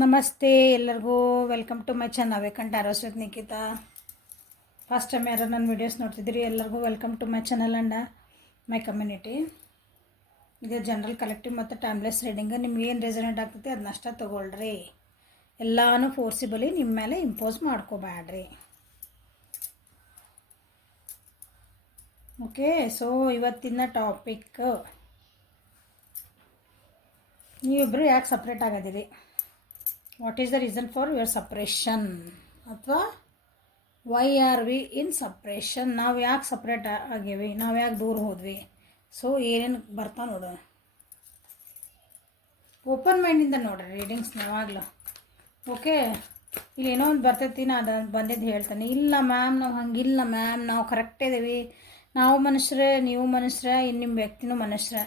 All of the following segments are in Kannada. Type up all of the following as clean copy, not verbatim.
ನಮಸ್ತೆ ಎಲ್ಲರಿಗೂ welcome to my channel vacant arrows with Nikhita. First time ಯಾರು ನನ್ನ ವೀಡಿಯೋಸ್ ನೋಡ್ತಿದ್ದೀರಿ ಎಲ್ಲರಿಗೂ welcome to my channel and my community. ಇದು ಜನರಲ್ ಕಲೆಕ್ಟಿವ್ ಮತ್ತು ಟೈಮ್ಲೆಸ್ ರೀಡಿಂಗ್. ನಿಮ್ಗೆ ಏನು ರೆಸನೇಟ್ ಆಗ್ತೈತಿ ಅದನ್ನಷ್ಟ ತೊಗೊಳ್ರಿ. ಎಲ್ಲನೂ ಫೋರ್ಸಿಬಲಿ ನಿಮ್ಮ ಮೇಲೆ ಇಂಪೋಸ್ ಮಾಡ್ಕೋಬೇಡ್ರಿ. ಓಕೆ, ಸೊ ಇವತ್ತಿನ ಟಾಪಿಕ್, ನೀವಿಬ್ಬರು ಯಾಕೆ ಸಪ್ರೇಟ್ ಆಗದಿರಿ? What is the reason for your separation? ಅಥವಾ why are we in separation? ನಾವು ಯಾಕೆ ಸಪ್ರೇಟ್ ಆಗೇವಿ? ನಾವು ಯಾಕೆ ದೂರ ಹೋದ್ವಿ? ಸೊ ಏನೇನು ಬರ್ತಾ ನೋಡೋಣ. ಓಪನ್ ಮೈಂಡಿಂದ ನೋಡ್ರಿ ರೀಡಿಂಗ್ಸ್ನ ಯಾವಾಗಲೂ. ಓಕೆ, ಇಲ್ಲಿ ಏನೋ ಒಂದು ಬರ್ತೈತಿ, ನಾನು ಅದು ಬಂದಿದ್ದು ಹೇಳ್ತೇನೆ. ಇಲ್ಲ ಮ್ಯಾಮ್, ನಾವು ಹಂಗಿಲ್ಲ ಮ್ಯಾಮ್, ನಾವು ಕರೆಕ್ಟ್ ಇದ್ದೀವಿ, ನಾವು ಮನುಷ್ಯರೇ, ನೀವು ಮನುಷ್ಯರೇ, ಇನ್ನು ನಿಮ್ಮ ವ್ಯಕ್ತಿನೂ ಮನುಷ್ಯರೇ.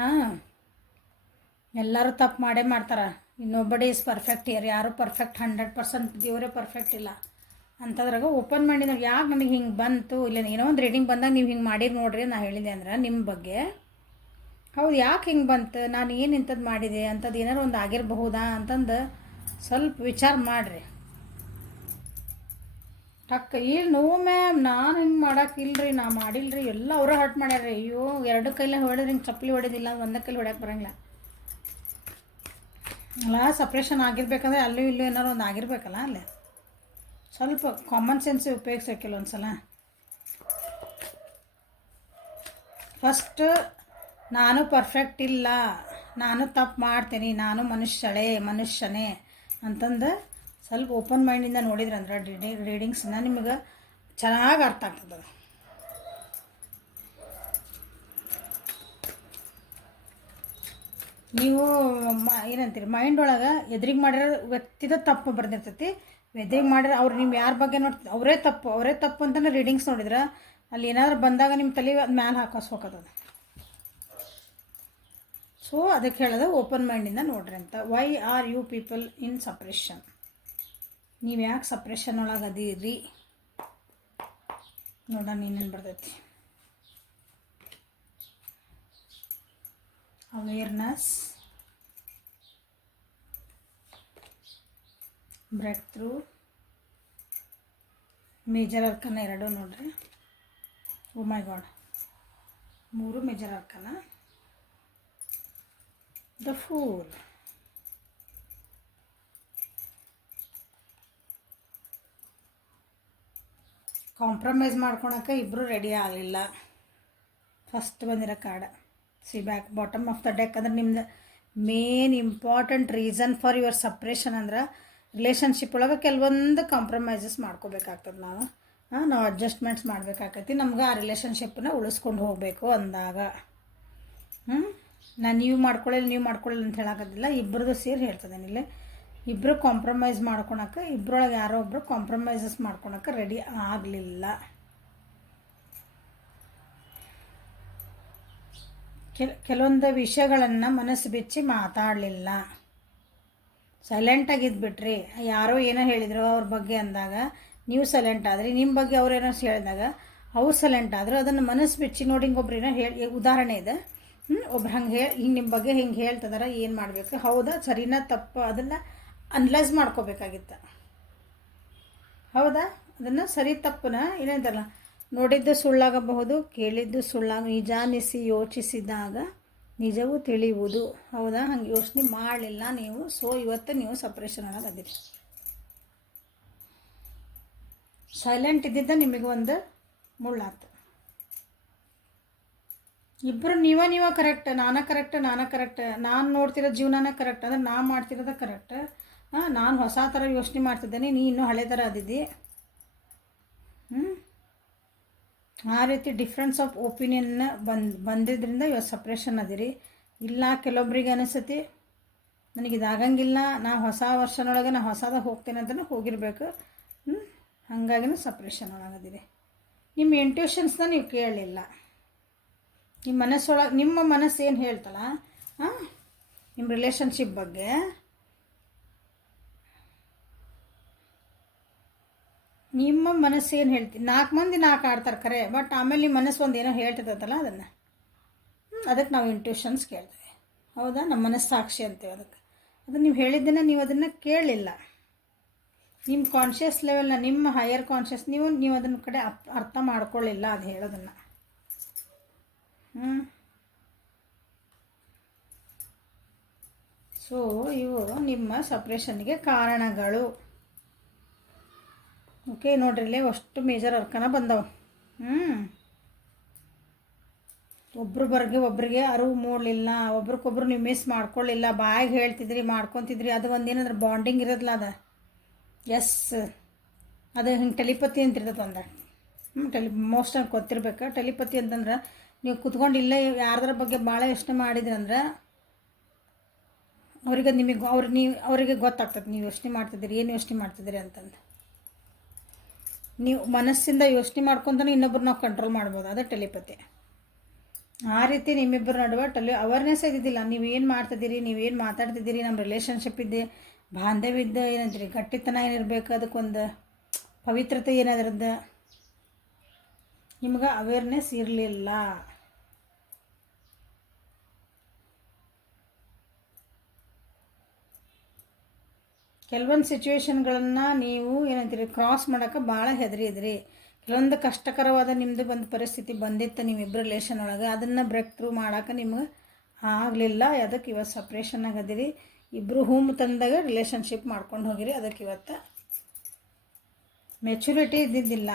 ಹಾಂ, ಎಲ್ಲರೂ ತಪ್ಪು ಮಾಡೇ ಮಾಡ್ತಾರೆ. ಇನ್ನೊಬ್ಬಡಿ ಈಸ್ ಪರ್ಫೆಕ್ಟ್ ಇಯರ್, ಯಾರು ಪರ್ಫೆಕ್ಟ್ 100% ದೇವರೇ ಪರ್ಫೆಕ್ಟ್ ಇಲ್ಲ ಅಂತದ್ರಾಗ ಓಪನ್ ಮಾಡಿ ನಾವು ಯಾಕೆ ನನಗೆ ಹಿಂಗೆ ಬಂತು, ಇಲ್ಲ ಏನೋ ಒಂದು ರೀಡಿಂಗ್ ಬಂದಾಗ ನೀವು ಹಿಂಗೆ ಮಾಡಿರಿ ನೋಡ್ರಿ ನಾ ಹೇಳಿದೆ ಅಂದ್ರೆ ನಿಮ್ಮ ಬಗ್ಗೆ. ಹೌದು, ಯಾಕೆ ಹಿಂಗೆ ಬಂತು, ನಾನು ಏನು ಇಂಥದ್ದು ಮಾಡಿದೆ, ಅಂಥದ್ದು ಏನಾರು ಒಂದು ಆಗಿರಬಹುದಾ ಅಂತಂದು ಸ್ವಲ್ಪ ವಿಚಾರ ಮಾಡಿರಿ. ಟಕ್ಕ ಇಲ್ಲ ನೋ ಮ್ಯಾಮ್, ನಾನು ಹಿಂಗೆ ಮಾಡೋಕ್ಕಿಲ್ರಿ, ನಾ ಮಾಡಿಲ್ರಿ, ಎಲ್ಲ ಅವರೇ ಹರ್ಟ್ ಮಾಡ್ಯಾರ್ರಿ. ಅಯ್ಯೋ, ಎರಡು ಕೈಲೇ ಹೊಡೆದ್ರೆ ಹಿಂಗೆ ಚಪ್ಪಲಿ ಹೊಡೆದಿಲ್ಲ, ಒಂದೇ ಕೈಲಿ ಹೊಡ್ಯಕ್ಕೆ ಬರೋಂಗಿಲ್ಲ ಅಲ್ಲ. ಸಪ್ರೇಷನ್ ಆಗಿರ್ಬೇಕಂದ್ರೆ ಅಲ್ಲೂ ಇಲ್ಲೂ ಏನಾರು ಒಂದು ಆಗಿರ್ಬೇಕಲ್ಲ. ಅಲ್ಲೇ ಸ್ವಲ್ಪ ಕಾಮನ್ ಸೆನ್ಸ್ ಉಪಯೋಗಿಸೋಕಿಲ್ಲ ಒಂದು ಸಲ. ಫಸ್ಟ್ ನಾನು ಪರ್ಫೆಕ್ಟ್ ಇಲ್ಲ, ನಾನು ತಪ್ಪು ಮಾಡ್ತೀನಿ, ನಾನು ಮನುಷ್ಯನೇ ಅಂತಂದು ಸ್ವಲ್ಪ ಓಪನ್ ಮೈಂಡಿಂದ ನೋಡಿದ್ರಂದ್ರೆ ರೀಡಿಂಗ್ಸನ್ನ ನಿಮಗೆ ಚೆನ್ನಾಗಿ ಅರ್ಥ ಆಗ್ತದೆ. ನೀವು ಏನಂತೀರಿ, ಮೈಂಡ್ ಒಳಗೆ ಎದುರಿಗೆ ಮಾಡಿರೋ ವ್ಯಕ್ತಿದ ತಪ್ಪು ಬರ್ದಿರ್ತೈತಿ. ಎದುರಿಗೆ ಮಾಡಿರೋ ಅವ್ರು ನಿಮ್ಮ ಯಾರ ಬಗ್ಗೆ ನೋಡ್ತೀವಿ ಅವರೇ ತಪ್ಪು ಅಂತಲೇ ರೀಡಿಂಗ್ಸ್ ನೋಡಿದ್ರೆ ಅಲ್ಲಿ ಏನಾದರೂ ಬಂದಾಗ ನಿಮ್ಮ ತಲೆ ಮ್ಯಾಲೆ ಹಾಕೋಸ್ಬೇಕದ. ಸೊ ಅದಕ್ಕೆ ಹೇಳೋದು ಓಪನ್ ಮೈಂಡಿಂದ ನೋಡ್ರಿ ಅಂತ. Why are you people in separation? ನೀವು ಯಾಕೆ ಸಪ್ರೇಷನ್ ಒಳಗೆ ಅದೀರಿ ನೋಡೋಣ ಏನೇನು ಬರ್ತೈತಿ. Awareness, breakthrough, major arcana ಎರಡು ನೋಡ್ರಿ. Oh my god, 3 major arcana. The fool, compromise ಮಾಡ್ಕೊಳಕ್ಕೆ ಇಬ್ಬರು ರೆಡಿ ಆಗಲಿಲ್ಲ. ಫಸ್ಟ್ ಬಂದಿರೋ card see back bottom of the deck. ಅಂದ್ರೆ ನಿಮ್ದು main important reason for your separation ಅಂದ್ರೆ ರಿಲೇಷನ್ಶಿಪ್ ಒಳಗೆ ಕೆಲವೊಂದು ಕಾಂಪ್ರಮೈಸಸ್ ಮಾಡ್ಕೋಬೇಕಾಗ್ತದೆ. ನಾವು ಅಡ್ಜಸ್ಟ್ಮೆಂಟ್ಸ್ ಮಾಡಬೇಕಾಗೈತಿ ನಮ್ಗೆ ಆ ರಿಲೇಷನ್ಶಿಪ್ಪನ್ನ ಉಳಿಸ್ಕೊಂಡು ಹೋಗಬೇಕು ಅಂದಾಗ. ನಾನು ನೀವು ಮಾಡ್ಕೊಳ್ಳಿ ಅಂತ ಹೇಳೋಕ್ಕಾಗೋದಿಲ್ಲ, ಇಬ್ಬರದು ಸೇರಿ ಹೇಳ್ತದೆ. ಇಲ್ಲಿ ಇಬ್ಬರು ಕಾಂಪ್ರಮೈಸ್ ಮಾಡ್ಕೊಳಕ್ಕೆ, ಇಬ್ಬರೊಳಗೆ ಯಾರೋ ಒಬ್ಬರು ಕಾಂಪ್ರಮೈಸಸ್ ಮಾಡ್ಕೊಳಕ್ಕೆ ರೆಡಿ ಆಗಲಿಲ್ಲ. ಕೆಲವೊಂದು ವಿಷಯಗಳನ್ನು ಮನಸ್ಸು ಬಿಚ್ಚಿ ಮಾತಾಡಲಿಲ್ಲ, ಸೈಲೆಂಟಾಗಿದ್ದುಬಿಟ್ರಿ. ಯಾರೋ ಏನೋ ಹೇಳಿದ್ರು ಅವ್ರ ಬಗ್ಗೆ ಅಂದಾಗ ನೀವು ಸೈಲೆಂಟ್ ಆದ್ರಿ, ನಿಮ್ಮ ಬಗ್ಗೆ ಅವ್ರೇನೋ ಹೇಳಿದಾಗ ಅವ್ರು ಸೈಲೆಂಟ್ ಆದರು. ಅದನ್ನು ಮನಸ್ಸು ಬಿಚ್ಚಿ ನೋಡಿ, ಹಿಂಗೊಬ್ರು ಏನೋ ಉದಾಹರಣೆ ಇದೆ, ಒಬ್ರು ಹಿಂಗೆ ನಿಮ್ಮ ಬಗ್ಗೆ ಹಿಂಗೆ ಹೇಳ್ತಿದಾರೆ, ಏನು ಮಾಡಬೇಕು, ಹೌದಾ ಸರಿನಾ ತಪ್ಪು, ಅದನ್ನು ಅನಲೈಸ್ ಮಾಡ್ಕೋಬೇಕಾಗಿತ್ತು. ಹೌದಾ, ಅದನ್ನು ಸರಿ ತಪ್ಪನ ಏನಂತಲ್ಲ, ನೋಡಿದ್ದು ಸುಳ್ಳಾಗಬಹುದು, ಕೇಳಿದ್ದು ನಿಜಾನಿಸಿ ಯೋಚಿಸಿದಾಗ ನಿಜವೂ ತಿಳಿಯುವುದು. ಹೌದಾ, ಹಂಗೆ ಯೋಚನೆ ಮಾಡಲಿಲ್ಲ ನೀವು. ಸೊ ಇವತ್ತು ನೀವು ಸಪ್ರೇಷನ್ ಒಳಗೆ ಅದಿರಿ. ಸೈಲೆಂಟ್ ಇದ್ದಿದ್ದ ನಿಮಗೆ ಒಂದು ಮುಳ್ಳಾತು. ಇಬ್ಬರು ನೀವ ಕರೆಕ್ಟ್, ನಾನೇ ಕರೆಕ್ಟ್, ನಾನು ನೋಡ್ತಿರೋ ಜೀವನನೇ ಕರೆಕ್ಟ್, ಅಂದರೆ ನಾ ಮಾಡ್ತಿರೋದ ಕರೆಕ್ಟ್. ನಾನು ಹೊಸ ಥರ ಯೋಚನೆ ಮಾಡ್ತಿದ್ದೇನೆ, ನೀ ಇನ್ನೂ ಹಳೆ ಥರ ಅದಿದ್ದಿ. ಆ ರೀತಿ ಡಿಫ್ರೆನ್ಸ್ ಆಫ್ ಒಪಿನಿಯನ್ನ ಬಂದಿದ್ದರಿಂದ ಇವಾಗ ಸಪ್ರೇಷನ್ ಅದಿರಿ. ಇಲ್ಲ ಕೆಲವೊಬ್ರಿಗೆ ಅನಿಸ್ತತಿ ನನಗಿದಾಗಂಗಿಲ್ಲ, ನಾ ಹೊಸ ವರ್ಷನೊಳಗೆ ನಾ ಹೊಸದಾಗ ಹೋಗ್ತೇನೆ ಅಂತಲೂ ಹೋಗಿರ್ಬೇಕು. ಹಾಗಾಗಿನೂ ಸಪ್ರೇಷನ್ ಒಳಗದಿರಿ. ನಿಮ್ಮ ಇಂಟ್ಯೂಷನ್ಸ್ನ ನೀವು ಕೇಳಲಿಲ್ಲ. ನಿಮ್ಮ ಮನಸ್ಸು ಏನು ಹೇಳ್ತಲ್ಲ ನಿಮ್ಮ ರಿಲೇಷನ್ಶಿಪ್ ಬಗ್ಗೆ, ನಿಮ್ಮ ಮನಸ್ಸು ಏನು ಹೇಳ್ತೀನಿ, 4 ಮಂದಿ 4 ಆಡ್ತಾರೆ ಖರೆ, ಬಟ್ ಆಮೇಲೆ ನಿಮ್ಮ ಮನಸ್ಸು ಒಂದು ಏನೋ ಹೇಳ್ತಿರ್ತಲ್ಲ ಅದಕ್ಕೆ ನಾವು ಇಂಟ್ಯೂಷನ್ಸ್ ಕೇಳ್ತೀವಿ. ಹೌದಾ, ನಮ್ಮ ಮನಸ್ಸಾಕ್ಷಿ ಅಂತೀವಿ ಅದಕ್ಕೆ. ಅದು ನೀವು ಹೇಳಿದ್ದನ್ನು ನೀವು ಅದನ್ನು ಕೇಳಲಿಲ್ಲ. ನಿಮ್ಮ ಕಾನ್ಷಿಯಸ್ ಲೆವೆಲ್ನ, ನಿಮ್ಮ ಹೈಯರ್ ಕಾನ್ಷಿಯಸ್ ನೀವು ಅದನ್ನ ಕಡೆ ಅರ್ಥ ಮಾಡ್ಕೊಳ್ಳಿಲ್ಲ ಅದು ಹೇಳೋದನ್ನು. ಸೊ ಇವು ನಿಮ್ಮ ಸಪ್ರೇಷನ್ಗೆ ಕಾರಣಗಳು. ಓಕೆ, ನೋಡ್ರಿ ಇಲ್ಲೇ ಅಷ್ಟು ಮೇಜರ್ ಅರ್ಕನ ಬಂದವು. ಒಬ್ರಿಗೆ ಅರಿವು ಮೂಡಲಿಲ್ಲ, ಒಬ್ರಿಗೊಬ್ರು ನೀವು ಮಿಸ್ ಮಾಡ್ಕೊಳ್ಳಿಲ್ಲ, ಬಾಯಿಗೆ ಹೇಳ್ತಿದ್ರಿ ಮಾಡ್ಕೊತಿದ್ರಿ, ಅದು ಒಂದೇನಂದ್ರೆ ಬಾಂಡಿಂಗ್ ಇರೋದಿಲ್ಲ. ಅದು ಎಸ್, ಅದು ಹಿಂಗೆ ಟೆಲಿಪತಿ ಅಂತ ಇರ್ತದೆ ಒಂದು ಮೋಸ್ಟ್ ಆಗಿ ಗೊತ್ತಿರ್ಬೇಕು. ಟೆಲಿಪತಿ ಅಂತಂದ್ರೆ ನೀವು ಕುತ್ಕೊಂಡು ಇಲ್ಲೇ ಯಾರ್ದಾರ ಬಗ್ಗೆ ಭಾಳ ಯೋಚನೆ ಮಾಡಿದ್ರಂದ್ರೆ ಅವರಿಗೆ ಗೊತ್ತಾಗ್ತದೆ ನೀವು ಯೋಚನೆ ಮಾಡ್ತಿದ್ದೀರಿ, ಏನು ಯೋಚನೆ ಮಾಡ್ತಿದ್ದೀರಿ ಅಂತಂದು. ನೀವು ಮನಸ್ಸಿಂದ ಯೋಚನೆ ಮಾಡ್ಕೊತಾನೆ ಇನ್ನೊಬ್ರು ನಾವು ಕಂಟ್ರೋಲ್ ಮಾಡ್ಬೋದು, ಅದೇ ಟೆಲಿಪತಿ. ಆ ರೀತಿ ನಿಮ್ಮಿಬ್ಬರ ನಡುವೆ ಅವೇರ್ನೆಸ್ ಇದ್ದಿದ್ದಿಲ್ಲ. ನೀವೇನು ಮಾಡ್ತಿದ್ದೀರಿ, ನೀವೇನು ಮಾತಾಡ್ತಿದ್ದೀರಿ, ನಮ್ಮ ರಿಲೇಷನ್ಶಿಪ್ ಇದ್ದೆ, ಬಾಂಧವ್ಯದ ಏನಂತೀರಿ, ಗಟ್ಟಿತನ ಏನಿರಬೇಕು, ಅದಕ್ಕೊಂದು ಪವಿತ್ರತೆ ಏನಾದ್ರದ್ದು ನಿಮ್ಗೆ ಅವೇರ್ನೆಸ್ ಇರಲಿಲ್ಲ. ಕೆಲವೊಂದು ಸಿಚುವೇಶನ್ಗಳನ್ನು ನೀವು ಏನಂತೀರಿ ಕ್ರಾಸ್ ಮಾಡೋಕ್ಕೆ ಭಾಳ ಹೆದರಿದ್ರಿ. ಕೆಲವೊಂದು ಕಷ್ಟಕರವಾದ ನಿಮ್ಮದು ಒಂದು ಪರಿಸ್ಥಿತಿ ಬಂದಿತ್ತು ನಿಮ್ಮಿಬ್ಬರು ರಿಲೇಷನ್ ಒಳಗೆ, ಅದನ್ನು ಬ್ರೇಕ್ ಥ್ರೂ ಮಾಡೋಕೆ ನಿಮ್ಗೆ ಆಗಲಿಲ್ಲ. ಅದಕ್ಕೆ ಇವತ್ತು ಸಪ್ರೇಷನ್ ಆಗದಿರಿ. ಇಬ್ಬರು ಹೂಮ್ ತಂದಾಗ ರಿಲೇಷನ್ಶಿಪ್ ಮಾಡ್ಕೊಂಡು ಹೋಗಿರಿ. ಅದಕ್ಕೆ ಇವತ್ತು ಮೆಚುರಿಟಿ ಇದ್ದಿದ್ದಿಲ್ಲ,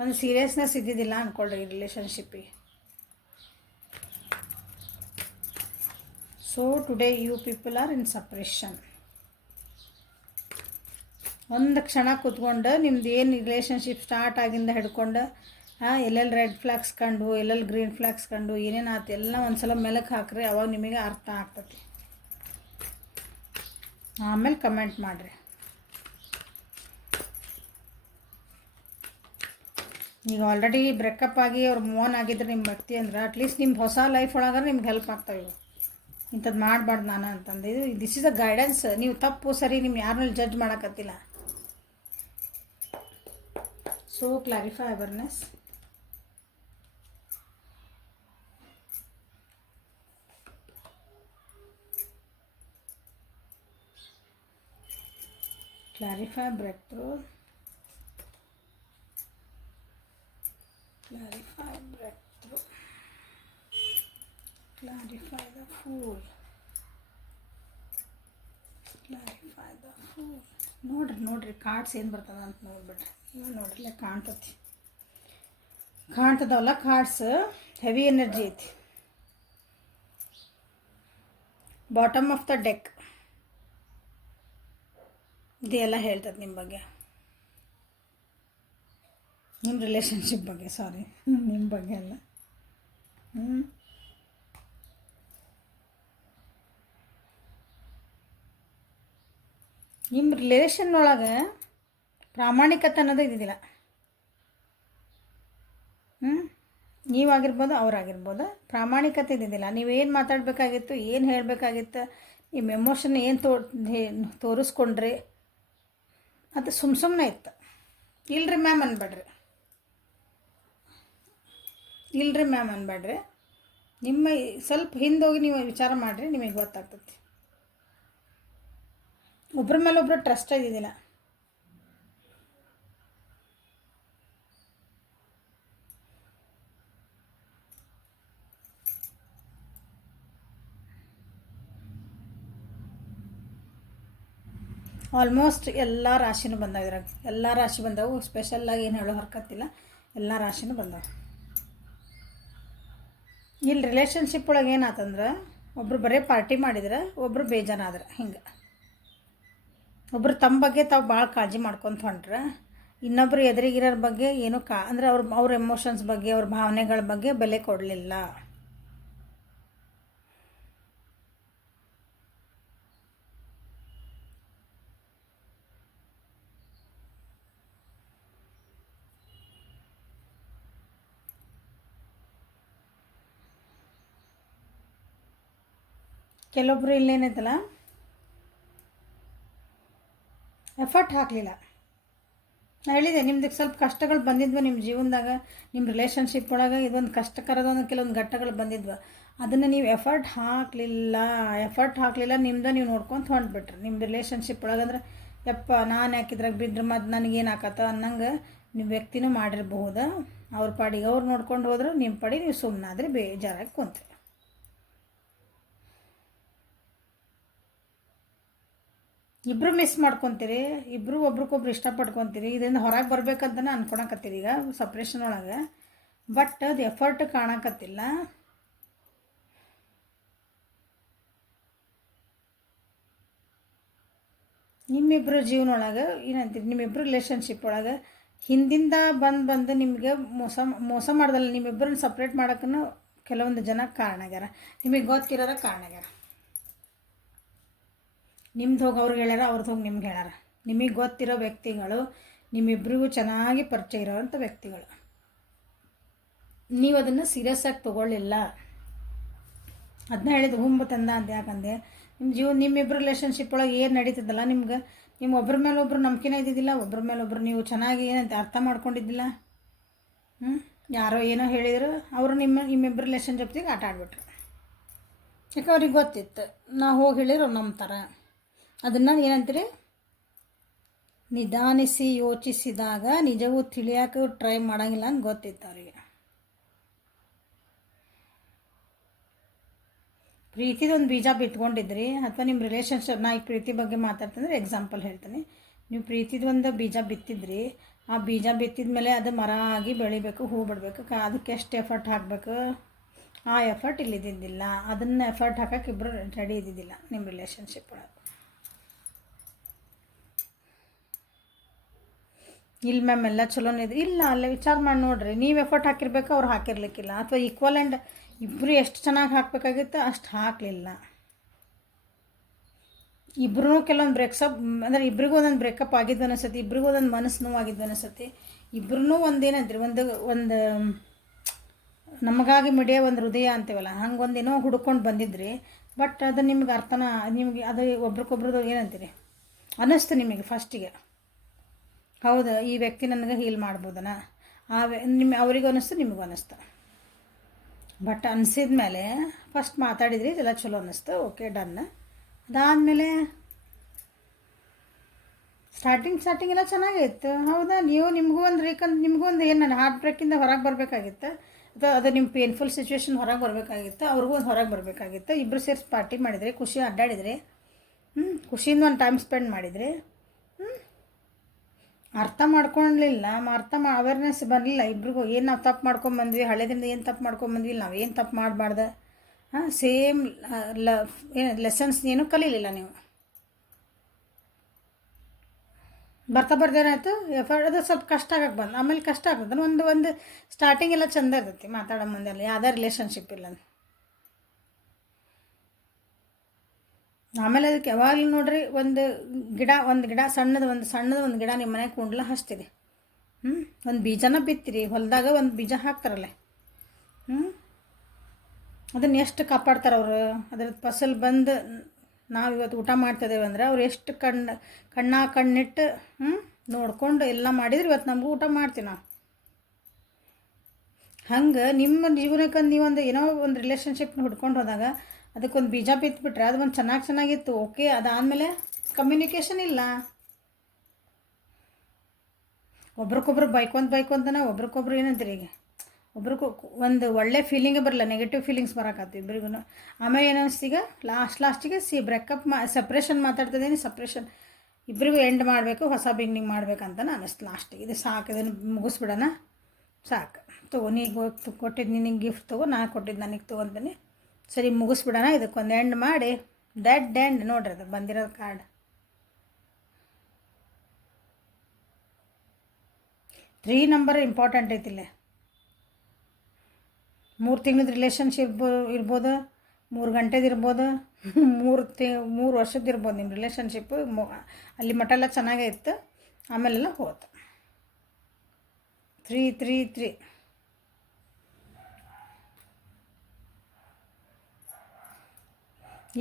ಒಂದು ಸೀರಿಯಸ್ನೆಸ್ ಇದ್ದಿದ್ದಿಲ್ಲ ಅಂದ್ಕೊಳ್ರಿ ರಿಲೇಷನ್ಶಿಪ್ಪಿಗೆ. So today you people are in separation. ಒಂದು ಕ್ಷಣ ಕೂತ್ಕೊಂಡು ನಿಮ್ದು ಏನು ರಿಲೇಷನ್ಶಿಪ್ ಸ್ಟಾರ್ಟ್ ಆಗಿಂದ ಹಿಡ್ಕೊಂಡು ಎಲ್ಲೆಲ್ಲಿ ರೆಡ್ ಫ್ಲಾಗ್ಸ್ ಕಂಡು, ಎಲ್ಲೆಲ್ಲಿ ಗ್ರೀನ್ ಫ್ಲಾಗ್ಸ್ ಕಂಡು, ಏನೇನು ಆಯ್ತು ಎಲ್ಲ ಒಂದು ಸಲ ಮೆಲಕ್ಕೆ ಹಾಕ್ರಿ. ಅವಾಗ ನಿಮಗೆ ಅರ್ಥ ಆಗ್ತತಿ. ಆಮೇಲೆ ಕಮೆಂಟ್ ಮಾಡಿರಿ. ಈಗ ಆಲ್ರೆಡಿ ಬ್ರೇಕಪ್ ಆಗಿ ಅವ್ರು ಮೂವ್ ಆಗಿದ್ರೆ ನಿಮ್ಮ ವ್ಯಕ್ತಿ ಅಂದ್ರೆ ಅಟ್ಲೀಸ್ಟ್ ನಿಮ್ಮ ಹೊಸ ಲೈಫ್ ಒಳಗಾದ್ರೆ ನಿಮ್ಗೆ ಹೆಲ್ಪ್ ಆಗ್ತಾವೆ. ಇವು ಇಂಥದ್ದು ಮಾಡಬಾರ್ದು ನಾನು ಅಂತಂದು. This is a guidance. ನೀವು ತಪ್ಪು ಸರಿ ನಿಮ್ಮ ಯಾರನ್ನ ಜಡ್ಜ್ ಮಾಡೋಕ್ಕತ್ತಿಲ್ಲ. So clarify awareness. clarify breakthrough, clarify breakthrough, clarify the fool, clarify the fool. ನೋಡ್ರಿ ಕಾರ್ಡ್ಸ್ ಏನು ಬರ್ತದ ಅಂತ ನೋಡ್ಬಿಡ್ರಿ. ಇವಾಗ ನೋಡ್ರಿ ಕಾಣ್ತದವಲ್ಲ ಕಾರ್ಡ್ಸ್, ಹೆವಿ ಎನರ್ಜಿ ಐತಿ. ಬಾಟಮ್ ಆಫ್ ದ ಡೆಕ್ ಇದೆಲ್ಲ ಹೇಳ್ತದೆ ನಿಮ್ಮ ಬಗ್ಗೆ, ನಿಮ್ಮ ರಿಲೇಷನ್ಶಿಪ್ ಬಗ್ಗೆ. ಸಾರಿ, ನಿಮ್ಮ ಬಗ್ಗೆ ಅಲ್ಲ. ನಿಮ್ಮ ರಿಲೇಷನ್ ಒಳಗೆ ಪ್ರಾಮಾಣಿಕತೆ ಅನ್ನೋದು ಇದ್ದಿದ್ದಿಲ್ಲ. ನೀವಾಗಿರ್ಬೋದು, ಅವರಾಗಿರ್ಬೋದು, ಪ್ರಾಮಾಣಿಕತೆ ಇದ್ದಿದ್ದಿಲ್ಲ. ನೀವೇನು ಮಾತಾಡಬೇಕಾಗಿತ್ತು, ಏನು ಹೇಳಬೇಕಾಗಿತ್ತು, ನಿಮ್ಮ ಎಮೋಷನ್ ಏನು ತೋರಿಸ್ಕೊಂಡ್ರಿ, ಅದು ಸುಮ್ಮನೆ ಇತ್ತು. ಇಲ್ರಿ ಮ್ಯಾಮ್ ಅನ್ಬೇಡ್ರಿ. ನಿಮ್ಮ ಸ್ವಲ್ಪ ಹಿಂದೋಗಿ ನೀವು ವಿಚಾರ ಮಾಡಿರಿ, ನಿಮಗೆ ಗೊತ್ತಾಗ್ತೈತಿ. ಒಬ್ಬರ ಮೇಲೆ ಒಬ್ಬರು ಟ್ರಸ್ಟ್ ಇದ್ದಿದ್ದಿಲ್ಲ. ಆಲ್ಮೋಸ್ಟ್ ಎಲ್ಲ ರಾಶಿನೂ ಬಂದಾವ. ಇದ್ರಾಗ ಎಲ್ಲ ರಾಶಿ ಬಂದವು. ಸ್ಪೆಷಲ್ಲಾಗಿ ಏನು ಹೇಳೋ ಹರ್ಕತ್ತಿಲ್ಲ, ಎಲ್ಲ ರಾಶಿನೂ ಬಂದವು. ಇಲ್ಲಿ ರಿಲೇಷನ್ಶಿಪ್ ಒಳಗೆ ಏನಾತಂದ್ರೆ ಒಬ್ರು ಬರೀ ಪಾರ್ಟಿ ಮಾಡಿದ್ರೆ, ಒಬ್ಬರು ಬೇಜಾರಾದ್ರೆ, ಹಿಂಗೆ ಒಬ್ರು ತಮ್ಮ ಬಗ್ಗೆ ತಾವು ಭಾಳ ಕಾಳಜಿ ಮಾಡ್ಕೊತ ಹೊಂಟ್ರೆ, ಇನ್ನೊಬ್ರು ಎದುರಿಗಿರೋರ ಬಗ್ಗೆ ಏನೂ ಅಂದರೆ ಅವ್ರ ಎಮೋಷನ್ಸ್ ಬಗ್ಗೆ, ಅವ್ರ ಭಾವನೆಗಳ ಬಗ್ಗೆ ಬೆಲೆ ಕೊಡಲಿಲ್ಲ. ಕೆಲವೊಬ್ರು ಇಲ್ಲೇನೈತಲ್ಲ, ಎಫರ್ಟ್ ಹಾಕಲಿಲ್ಲ. ನಾನು ಹೇಳಿದೆ ನಿಮ್ದಕ್ಕೆ ಸ್ವಲ್ಪ ಕಷ್ಟಗಳು ಬಂದಿದ್ವು ನಿಮ್ಮ ಜೀವನದಾಗ, ನಿಮ್ಮ ರಿಲೇಷನ್ಶಿಪ್ ಒಳಗೆ ಇದೊಂದು ಕಷ್ಟಕರದ ಕೆಲವೊಂದು ಘಟ್ಟಗಳು ಬಂದಿದ್ವು. ಅದನ್ನು ನೀವು ಎಫರ್ಟ್ ಹಾಕಲಿಲ್ಲ ನಿಮ್ದು ನೀವು ನೋಡ್ಕೊಂತ ಹೊಂಟ್ಬಿಟ್ರಿ ನಿಮ್ಮ ರಿಲೇಷನ್ಶಿಪ್ ಒಳಗಂದ್ರೆ ಯಪ್ಪ ನಾನು ಯಾಕಿದ್ರಾಗ ಬಿದ್ರೆ ಮತ್ತು ನನಗೇನು ಆಕತ್ತ ಅನ್ನಂಗೆ ನೀವು ವ್ಯಕ್ತಿನೂ ಮಾಡಿರಬಹುದು. ಅವ್ರ ಪಾಡಿಗೆ ಅವ್ರು ನೋಡ್ಕೊಂಡು ಹೋದ್ರೆ ನಿಮ್ಮ ಪಾಡಿಗೆ ನೀವು ಸುಮ್ಮನಾದ್ರೆ ಬೇಜಾರಾಗಿ ಕುಂತ್ರಿ. ಇಬ್ಬರು ಮಿಸ್ ಮಾಡ್ಕೊತೀರಿ, ಇಬ್ಬರು ಒಬ್ರಿಗೊಬ್ರು ಇಷ್ಟಪಡ್ಕೊತೀರಿ, ಇದರಿಂದ ಹೊರಗೆ ಬರ್ಬೇಕಂತನೇ ಅನ್ಕೊಳಕತ್ತೀರಿ ಈಗ ಸಪ್ರೇಷನ್ ಒಳಗೆ. ಬಟ್ ಅದು ಎಫರ್ಟ್ ಕಾಣಕತ್ತಿಲ್ಲ. ನಿಮ್ಮಿಬ್ಬರು ಜೀವನ ಒಳಗೆ ಏನಂತೀರಿ, ನಿಮ್ಮಿಬ್ಬರು ರಿಲೇಷನ್ಶಿಪ್ ಒಳಗೆ ಹಿಂದಿಂದ ಬಂದು ನಿಮಗೆ ಮೋಸ ಮಾಡ್ದಲ್ಲ, ನಿಮ್ಮಿಬ್ಬರನ್ನ ಸಪ್ರೇಟ್ ಮಾಡೋಕ್ಕೂ ಕೆಲವೊಂದು ಜನ ಕಾರಣ ಆಗ್ಯಾರ, ನಿಮಗೆ ಗೊತ್ತಿರೋರ ಕಾರಣ ಆಗ್ಯಾರ. ನಿಮ್ದು ಹೋಗಿ ಅವ್ರಿಗೆ ಹೇಳ್ಯಾರ, ಅವ್ರದ್ದು ಹೋಗಿ ನಿಮ್ಗೆ ಹೇಳ್ಯಾರ. ನಿಮಗೆ ಗೊತ್ತಿರೋ ವ್ಯಕ್ತಿಗಳು, ನಿಮ್ಮಿಬ್ಬರಿಗೂ ಚೆನ್ನಾಗಿ ಪರಿಚಯ ಇರೋವಂಥ ವ್ಯಕ್ತಿಗಳು. ನೀವು ಅದನ್ನು ಸೀರಿಯಸ್ ಆಗಿ ತೊಗೊಳ್ಳಿಲ್ಲ. ಅದನ್ನ ಹೇಳಿದ್ದು ಹುಂಬ ತಂದ ಅಂತ ಯಾಕಂದೆ ನಿಮ್ಮಿಬ್ಬರು ರಿಲೇಷನ್ಶಿಪ್ ಒಳಗೆ ಏನು ನಡೀತಿದ್ದಲ್ಲ, ನಿಮ್ಮ ಒಬ್ಬರ ಮೇಲೆ ಒಬ್ಬರು ನಂಬಿಕೆನೇ ಇದ್ದಿದ್ದಿಲ್ಲ, ಒಬ್ಬರ ಮೇಲೆ ಒಬ್ಬರು ನೀವು ಚೆನ್ನಾಗಿ ಏನಂತ ಅರ್ಥ ಮಾಡ್ಕೊಂಡಿದ್ದಿಲ್ಲ. ಯಾರೋ ಏನೋ ಹೇಳಿದ್ರು, ಅವರು ನಿಮ್ಮಿಬ್ಬರು ರಿಲೇಷನ್ಶಿಪ್ಸಿಗೆ ಆಟ ಆಡ್ಬಿಟ್ರು. ಯಾಕೆ ಅವ್ರಿಗೆ ಗೊತ್ತಿತ್ತು ನಾ ಹೋಗಿ ಹೇಳಿದ್ರು ನಂಬ್ತಾರೆ. ಅದನ್ನು ಏನಂತೀರಿ, ನಿಧಾನಿಸಿ ಯೋಚಿಸಿದಾಗ ನಿಜವೂ ತಿಳಿಯೋಕೆ ಟ್ರೈ ಮಾಡೋಂಗಿಲ್ಲ ಅಂತ ಗೊತ್ತಿತ್ತು ಅವರಿಗೆ. ಪ್ರೀತಿದೊಂದು ಬೀಜ ಬಿತ್ಕೊಂಡಿದ್ರಿ, ಅಥವಾ ನಿಮ್ಮ ರಿಲೇಷನ್ಶಿಪ್, ನಾ ಈ ಪ್ರೀತಿ ಬಗ್ಗೆ ಮಾತಾಡ್ತಂದ್ರೆ ಎಕ್ಸಾಂಪಲ್ ಹೇಳ್ತೀನಿ. ನೀವು ಪ್ರೀತಿದೊಂದು ಬೀಜ ಬಿತ್ತಿದ್ರಿ, ಆ ಬೀಜ ಬಿತ್ತಿದ ಮೇಲೆ ಅದು ಮರ ಆಗಿ ಬೆಳಿಬೇಕು, ಹೂ ಬಿಡಬೇಕು, ಅದಕ್ಕೆ ಎಷ್ಟು ಎಫರ್ಟ್ ಹಾಕಬೇಕು, ಆ ಎಫರ್ಟ್ ಇಲ್ಲಿದ್ದಿದ್ದಿಲ್ಲ. ಅದನ್ನು ಎಫರ್ಟ್ ಹಾಕೋಕೆ ಇಬ್ಬರು ರೆಡಿ ಇದ್ದಿದ್ದಿಲ್ಲ ನಿಮ್ಮ ರಿಲೇಷನ್ಶಿಪ್ ಒಳಗೆ. ಇಲ್ಲ ಮ್ಯಾಮ್ ಎಲ್ಲ ಚಲೋನೇ ಇದೆ, ಇಲ್ಲ ಅಲ್ಲೇ ವಿಚಾರ ಮಾಡಿ ನೋಡ್ರಿ, ನೀವು ಎಫರ್ಟ್ ಹಾಕಿರ್ಬೇಕು, ಅವ್ರು ಹಾಕಿರ್ಲಿಕ್ಕಿಲ್ಲ, ಅಥವಾ ಈಕ್ವಲ್ ಆ್ಯಂಡ್ ಇಬ್ಬರು ಎಷ್ಟು ಚೆನ್ನಾಗಿ ಹಾಕಬೇಕಾಗಿತ್ತು ಅಷ್ಟು ಹಾಕಲಿಲ್ಲ. ಇಬ್ಬರೂ ಕೆಲವೊಂದು ಬ್ರೇಕ್ಸಪ್ ಅಂದರೆ ಇಬ್ರಿಗೂ ಒಂದೊಂದು ಬ್ರೇಕಪ್ ಆಗಿದ್ದು ಅನಿಸುತ್ತೆ, ಇಬ್ರಿಗೂ ಒಂದೊಂದು ಮನಸ್ಸು ನೋವಾಗಿದ್ದು ಅನಿಸುತ್ತೆ. ಇಬ್ಬರೂ ಒಂದೇನಂತೀರಿ, ಒಂದು ನಮಗಾಗಿ ಮಿಡಿಯೋ ಒಂದು ಹೃದಯ ಅಂತೀವಲ್ಲ, ಹಂಗೆ ಒಂದೇನೋ ಹುಡ್ಕೊಂಡು ಬಂದಿದ್ರಿ. ಬಟ್ ಅದು ನಿಮ್ಗೆ ಅರ್ಥನ, ನಿಮಗೆ ಅದು ಒಬ್ರಿಗೊಬ್ರದ್ದು ಏನಂತೀರಿ ಅನ್ನಿಸ್ತು ನಿಮಗೆ ಫಸ್ಟಿಗೆ, ಹೌದು ಈ ವ್ಯಕ್ತಿ ನನಗೆ ಹೀಲ್ ಮಾಡ್ಬೋದನ, ಅವ್ರಿಗೂ ಅನ್ನಿಸ್ತು, ನಿಮಗೂ ಅನ್ನಿಸ್ತು. ಬಟ್ ಅನಿಸಿದ ಮೇಲೆ ಫಸ್ಟ್ ಮಾತಾಡಿದ್ರಿ, ಇದೆಲ್ಲ ಚಲೋ ಅನ್ನಿಸ್ತು, ಓಕೆ ಡನ್. ಅದಾದಮೇಲೆ ಸ್ಟಾರ್ಟಿಂಗ್ ಎಲ್ಲ ಚೆನ್ನಾಗಿತ್ತು, ಹೌದಾ. ನಿಮಗೂ ಒಂದು ಏನು ಹಾರ್ಟ್ ಬ್ರೇಕಿಂದ ಹೊರಗೆ ಬರಬೇಕಾಗಿತ್ತು, ಅಥವಾ ಅದು ನಿಮ್ಮ ಪೇನ್ಫುಲ್ ಸಿಚುವೇಶನ್ ಹೊರಗೆ ಬರಬೇಕಾಗಿತ್ತು, ಅವ್ರಿಗೂ ಒಂದು ಹೊರಗೆ ಬರಬೇಕಾಗಿತ್ತು. ಇಬ್ಬರು ಸೇರಿಸಿ ಪಾರ್ಟಿ ಮಾಡಿದ್ರಿ, ಖುಷಿ ಅಡ್ಡಾಡಿದ್ರಿ, ಖುಷಿಯಿಂದ ಒಂದು ಟೈಮ್ ಸ್ಪೆಂಡ್ ಮಾಡಿದ್ರಿ. ಅರ್ಥ ಮಾಡ್ಕೊಳ್ಳಲಿಲ್ಲ, ಅವೇರ್ನೆಸ್ ಬರಲಿಲ್ಲ ಇಬ್ರಿಗೂ. ಏನು ನಾವು ತಪ್ಪು ಮಾಡ್ಕೊಂಬಂದ್ವಿ, ಹಳೆದಿಂದ ಏನು ತಪ್ಪು ಮಾಡ್ಕೊಂಬಂದ್ವಿ, ನಾವು ಏನು ತಪ್ಪು ಮಾಡಬಾರ್ದು, ಸೇಮ್ ಲೆಸನ್ಸ್ ಏನೂ ಕಲೀಲಿಲ್ಲ ನೀವು. ಬರ್ದೇನಾಯ್ತು ಎಫರ್ಟ್, ಅದು ಸ್ವಲ್ಪ ಕಷ್ಟ ಆಗಕ್ಕೆ ಬಂದು, ಆಮೇಲೆ ಕಷ್ಟ ಆಗ್ತದೆ. ಒಂದು ಸ್ಟಾರ್ಟಿಂಗ್ ಎಲ್ಲ ಚಂದ ಇರ್ತೈತಿ, ಮಾತಾಡೋ ಮುಂದೆಲ್ಲ ಯಾವುದೇ ರಿಲೇಷನ್ಶಿಪ್ ಇಲ್ಲ. ಆಮೇಲೆ ಅದಕ್ಕೆ ಯಾವಾಗಲೂ ನೋಡ್ರಿ, ಒಂದು ಗಿಡ ಸಣ್ಣದು ಗಿಡ ನಿಮ್ಮ ಮನೆಗೆ ಕುಂಡ್ಲ ಹಚ್ತೀರಿ, ಒಂದು ಬೀಜನ ಬಿತ್ತಿರಿ, ಹೊಲದಾಗ ಒಂದು ಬೀಜ ಹಾಕ್ತಾರಲ್ಲ, ಅದನ್ನು ಎಷ್ಟು ಕಾಪಾಡ್ತಾರೆ ಅವರು. ಅದ್ರ ಫಸಲು ಬಂದು ನಾವು ಇವತ್ತು ಊಟ ಮಾಡ್ತಿದ್ದೇವೆ ಅಂದರೆ ಅವ್ರು ಎಷ್ಟು ಕಣ್ಣಿಟ್ಟು ನೋಡ್ಕೊಂಡು ಎಲ್ಲ ಮಾಡಿದ್ರೆ ಇವತ್ತು ನಮಗೂ ಊಟ ಮಾಡ್ತೀವಿ ನಾವು. ಹಂಗೆ ನಿಮ್ಮ ಜೀವನಕ್ಕೆ ನೀವೊಂದು ಏನೋ ಒಂದು ರಿಲೇಷನ್ಶಿಪ್ನ ಹುಡ್ಕೊಂಡು ಹೋದಾಗ ಅದಕ್ಕೊಂದು ಬೀಜ ಬಿತ್ಬಿಟ್ರೆ ಅದು ಒಂದು ಚೆನ್ನಾಗಿತ್ತು, ಓಕೆ. ಅದಾದಮೇಲೆ ಕಮ್ಯುನಿಕೇಷನ್ ಇಲ್ಲ, ಒಬ್ರಿಗೊಬ್ರು ಬೈಕೊಂತನ ಒಬ್ರಿಗೊಬ್ರು ಏನಂತೀರಿ, ಈಗ ಒಬ್ರಿಗೂ ಒಂದು ಒಳ್ಳೆ ಫೀಲಿಂಗೇ ಬರಲ್ಲ, ನೆಗೆಟಿವ್ ಫೀಲಿಂಗ್ಸ್ ಬರೋಕತ್ತು ಇಬ್ಬರಿಗೂ. ಆಮೇಲೆ ಏನನ್ನಿಸ್ತೀಗ ಲಾಸ್ಟಿಗೆ ಸಪ್ರೇಷನ್ ಮಾತಾಡ್ತಿದ್ದೀನಿ, ಸಪ್ರೇಷನ್ ಇಬ್ಬರಿಗೂ ಎಂಡ್ ಮಾಡಬೇಕು, ಹೊಸ ಬಿಗಿನಿಂಗ್ ಮಾಡ್ಬೇಕಂತ ಅನ್ನಿಸ್ತು ಲಾಸ್ಟಿಗೆ. ಇದು ಸಾಕು, ಇದನ್ನು ಮುಗಿಸ್ಬಿಡೋಣ, ಸಾಕು, ತಗೋ ನೀನು ಕೊಟ್ಟಿದ್ದು ನಿನಗೆ ಗಿಫ್ಟ್ ತಗೋ, ನಾನು ಕೊಟ್ಟಿದ್ದು ನನಗೆ ತೊಗೊತೀನಿ, ಸರಿ ಮುಗಿಸ್ಬಿಡೋಣ, ಇದಕ್ಕೊಂದು ಎಂಡ್ ಮಾಡಿ ಡೆಡ್ ಎಂಡ್. ನೋಡ್ರಿ ಅದು ಬಂದಿರೋದು ಕಾರ್ಡ್. 3 number important ಐತಿಲ್ಲ. 3 ತಿಂಗಳದ ರಿಲೇಷನ್ಶಿಪ್ ಇರ್ಬೋದು, 3 ಗಂಟೆದು ಇರ್ಬೋದು, 3 ವರ್ಷದ್ದು ಇರ್ಬೋದು. ನಿಮ್ಮ ರಿಲೇಷನ್ಶಿಪ್ಪು ಅಲ್ಲಿ ಮಟ್ಟ ಎಲ್ಲ ಚೆನ್ನಾಗೇ ಇತ್ತು, ಆಮೇಲೆಲ್ಲ ಹೋಯ್ತು. 3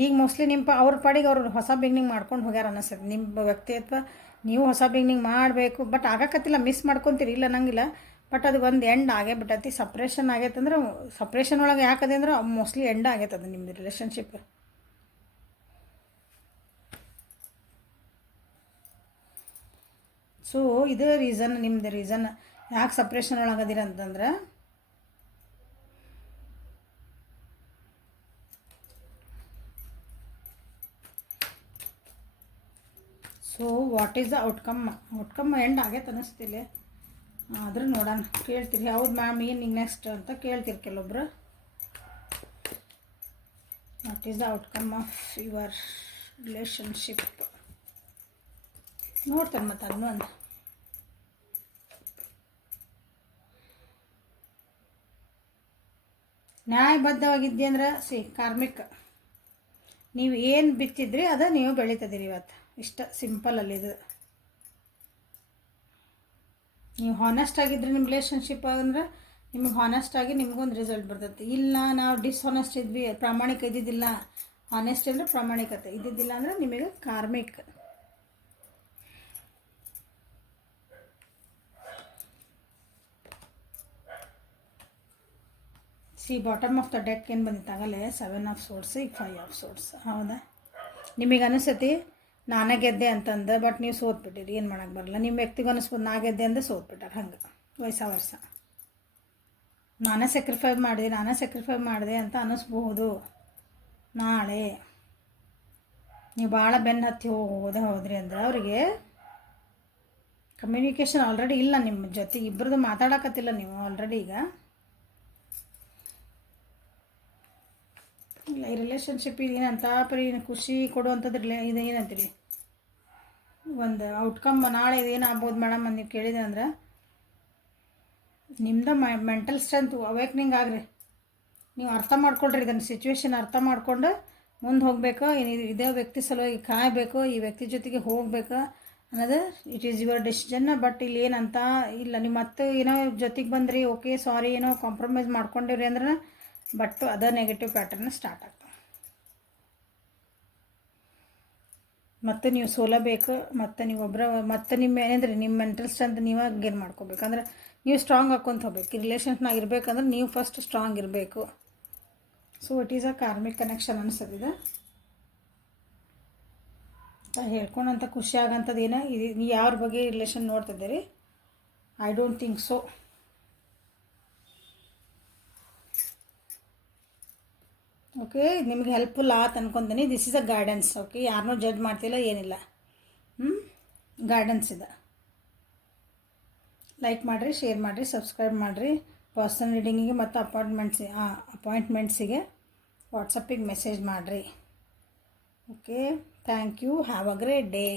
ಈಗ ಮೋಸ್ಟ್ಲಿ ಅವ್ರ ಪಾಡಿಗೆ ಅವ್ರು ಹೊಸ ಬಿಗಿನಿಂಗ್ ಮಾಡ್ಕೊಂಡು ಹೋಗ್ಯಾರ ಅನ್ನಿಸ್ತದೆ. ನಿಮ್ಮ ವ್ಯಕ್ತಿತ್ವ ನೀವು ಹೊಸ ಬಿಗಿನಿಂಗ್ ಮಾಡಬೇಕು, ಬಟ್ ಆಗಕತ್ತಿಲ್ಲ, ಮಿಸ್ ಮಾಡ್ಕೊತೀರಿ, ಇಲ್ಲ ಅನ್ನಂಗಿಲ್ಲ. ಬಟ್ ಅದು ಒಂದು ಎಂಡ್ ಆಗೇ ಬಿಟ್ಟೈತಿ. ಸಪ್ರೇಷನ್ ಆಗೈತೆ ಅಂದ್ರೆ ಸಪ್ರೇಷನ್ ಒಳಗೆ ಯಾಕದೆ ಅಂದ್ರೆ ಮೋಸ್ಟ್ಲಿ ಎಂಡ್ ಆಗೈತೆ ಅದು ನಿಮ್ಮದು ರಿಲೇಷನ್ಶಿಪ್. ಸೊ ಇದು ರೀಸನ್, ನಿಮ್ಮದು ರೀಸನ್ ಯಾಕೆ ಸಪ್ರೇಷನ್ ಒಳಗದಿರ ಅಂತಂದ್ರೆ so what is the outcome end ಆಗೈತೆ ಅನ್ನಿಸ್ತಿಲ್ಲ. ಆದರೂ ನೋಡೋಣ, ಕೇಳ್ತೀರಿ ಹೌದು ಮ್ಯಾಮ್ ಏನು ಈಗ ನೆಕ್ಸ್ಟ್ ಅಂತ ಕೇಳ್ತೀರಿ ಕೆಲವೊಬ್ರು. What is the outcome of your relationship ನೋಡ್ತಾರೆ ಮತ್ತು ಅದನ್ನು ಒಂದು ನ್ಯಾಯಬದ್ಧವಾಗಿದ್ದಿ ಅಂದ್ರೆ ಕಾರ್ಮಿಕ ನೀವು ಏನು ಬಿತ್ತಿದ್ರಿ ಅದು ನೀವು ಬೆಳೀತದಿರಿ ಇವತ್ತು. ಇಷ್ಟ ಸಿಂಪಲ್ ಅಲ್ಲಿದು. ನೀವು ಹಾನೆಸ್ಟ್ ಆಗಿದ್ರಿ ನಿಮ್ಮ ರಿಲೇಷನ್ಶಿಪ್ ಅಂದ್ರೆ ನಿಮಗೆ ಹಾನೆಸ್ಟ್ ಆಗಿ ನಿಮಗೊಂದು ರಿಸಲ್ಟ್ ಬರ್ತೈತಿ. ಇಲ್ಲ ನಾವು ಡಿಸ್ಹಾನೆಸ್ಟ್ ಇದ್ವಿ, ಪ್ರಾಮಾಣಿಕ ಇದ್ದಿದ್ದಿಲ್ಲ. ಹಾನೆಸ್ಟ್ ಅಂದರೆ ಪ್ರಾಮಾಣಿಕತೆ ಇದ್ದಿದ್ದಿಲ್ಲ ಅಂದರೆ ನಿಮಗೆ karmic. Bottom of the deck ಏನು ಬಂದಿತ್ತಾಗಲೇ 7 ಆಫ್ ಸೋರ್ಸ್, ಈಗ 5 ಆಫ್ ಸೋರ್ಸ್. ಹೌದಾ, ನಿಮಗೆ ಅನಿಸ್ತೈತಿ ನಾನೇ ಗೆದ್ದೆ ಅಂತಂದು, ಬಟ್ ನೀವು ಸೋತ್ಬಿಟ್ಟಿರಿ, ಏನು ಮಾಡೋಕ್ಕೆ ಬರಲ್ಲ. ನಿಮ್ಮ ವ್ಯಕ್ತಿಗೆ ಅನಿಸ್ಬೋದು ನಾ ಗೆದ್ದೆ ಅಂದೆ ಸೋತ್ಬಿಟ್ಟಾರೆ. ಹಂಗೆ ವರ್ಷ ನಾನೇ ಸ್ಯಾಕ್ರಿಫೈ ಮಾಡಿದೆ ಅಂತ ಅನ್ನಿಸ್ಬಹುದು. ನಾಳೆ ನೀವು ಭಾಳ ಬೆನ್ನು ಹತ್ತಿ ಹೋದ್ರಿ ಅಂದ್ರೆ ಅವರಿಗೆ ಕಮ್ಯುನಿಕೇಷನ್ ಆಲ್ರೆಡಿ ಇಲ್ಲ ನಿಮ್ಮ ಜೊತೆ, ಇಬ್ಬರದು ಮಾತಾಡಕತ್ತಿಲ್ಲ ನೀವು ಆಲ್ರೆಡಿ. ಈಗ ಇಲ್ಲ, ಈ ರಿಲೇಷನ್ಶಿಪ್ ಏನಂತ ಖುಷಿ ಕೊಡುವಂಥದ್ದು ಇದು ಏನಂತೀರಿ ಒಂದು ಔಟ್ಕಮ್. ನಾಳೆ ಇದೇನು ಆಗ್ಬೋದು ಮೇಡಮ್ ಅಂತ ನೀವು ಕೇಳಿದೆ ಅಂದ್ರೆ ನಿಮ್ದು ಮೆಂಟಲ್ ಸ್ಟ್ರೆಂತ್ ಅವೇಕ್ನಿಂಗ್ ಆಗ್ರಿ. ನೀವು ಅರ್ಥ ಮಾಡ್ಕೊಳ್ರಿ, ಇದನ್ನು ಸಿಚುವೇಶನ್ ಅರ್ಥ ಮಾಡ್ಕೊಂಡು ಮುಂದೆ ಹೋಗ್ಬೇಕು. ಇದೇ ವ್ಯಕ್ತಿ ಸಲುವಾಗಿ ಕಾಯಬೇಕು, ಈ ವ್ಯಕ್ತಿ ಜೊತೆಗೆ ಹೋಗ್ಬೇಕು ಅನ್ನೋದು it is your decision. But ಇಲ್ಲಿ ಏನಂತ ಇಲ್ಲ, ನೀವು ಮತ್ತೆ ಏನೋ ಜೊತೆಗೆ ಬಂದ್ರಿ, ಓಕೆ ಸಾರಿ ಏನೋ ಕಾಂಪ್ರಮೈಸ್ ಮಾಡ್ಕೊಂಡಿವ್ರಿ ಅಂದ್ರೆ ಬಟ್ ಅದೇ ನೆಗೆಟಿವ್ ಪ್ಯಾಟರ್ನ್ ಸ್ಟಾರ್ಟ್ ಆಗ್ತವೆ. ಮತ್ತು ನೀವು ಸೋಲಬೇಕು, ಮತ್ತು ನೀವು ಮತ್ತು ನಿಮ್ಮ ಏನಂದ್ರೆ ನಿಮ್ಮ ಮೆಂಟಲ್ ಸ್ಟ್ರೆಂತ್ ನೀವೇ ಗೇನ್ ಮಾಡ್ಕೋಬೇಕಂದ್ರೆ ನೀವು ಸ್ಟ್ರಾಂಗ್ ಹಾಕ್ಕೊಂತ ಹೋಗ್ಬೇಕು. ಈ ರಿಲೇಷನ್ಸ್ನಾಗ ಇರಬೇಕಂದ್ರೆ ನೀವು ಫಸ್ಟ್ ಸ್ಟ್ರಾಂಗ್ ಇರಬೇಕು. So it is a karmic connection ಅನಿಸ್ತದಿದೆ ಹೇಳ್ಕೊಂಡಂಥ ಖುಷಿ ಆಗೋಂಥದ್ದು ಏನೋ ನೀವು ಯಾರ ಬಗ್ಗೆ ರಿಲೇಷನ್ ನೋಡ್ತಿದ್ದೀರಿ. I don't think so. Okay, ನಿಮ್ಗೆ ಹೆಲ್ಪ್ಫುಲ್ ಆತು ಅನ್ಕೊತೀನಿ. This is a guidance. Okay, ಯಾರನ್ನೂ ಜಡ್ಜ್ ಮಾಡ್ತಿಲ್ಲ, ಏನಿಲ್ಲ. ಗೈಡೆನ್ಸ್ ಇದೆ. ಲೈಕ್ ಮಾಡಿರಿ, ಶೇರ್ ಮಾಡಿರಿ, ಸಬ್ಸ್ಕ್ರೈಬ್ ಮಾಡಿರಿ. ಪರ್ಸನಲ್ ರೀಡಿಂಗಿಗೆ ಮತ್ತು ಅಪಾಯಿಂಟ್ಮೆಂಟ್ಸಿಗೆ ವಾಟ್ಸಪ್ಪಿಗೆ ಮೆಸೇಜ್ ಮಾಡಿರಿ. Okay, thank you. Have a great day.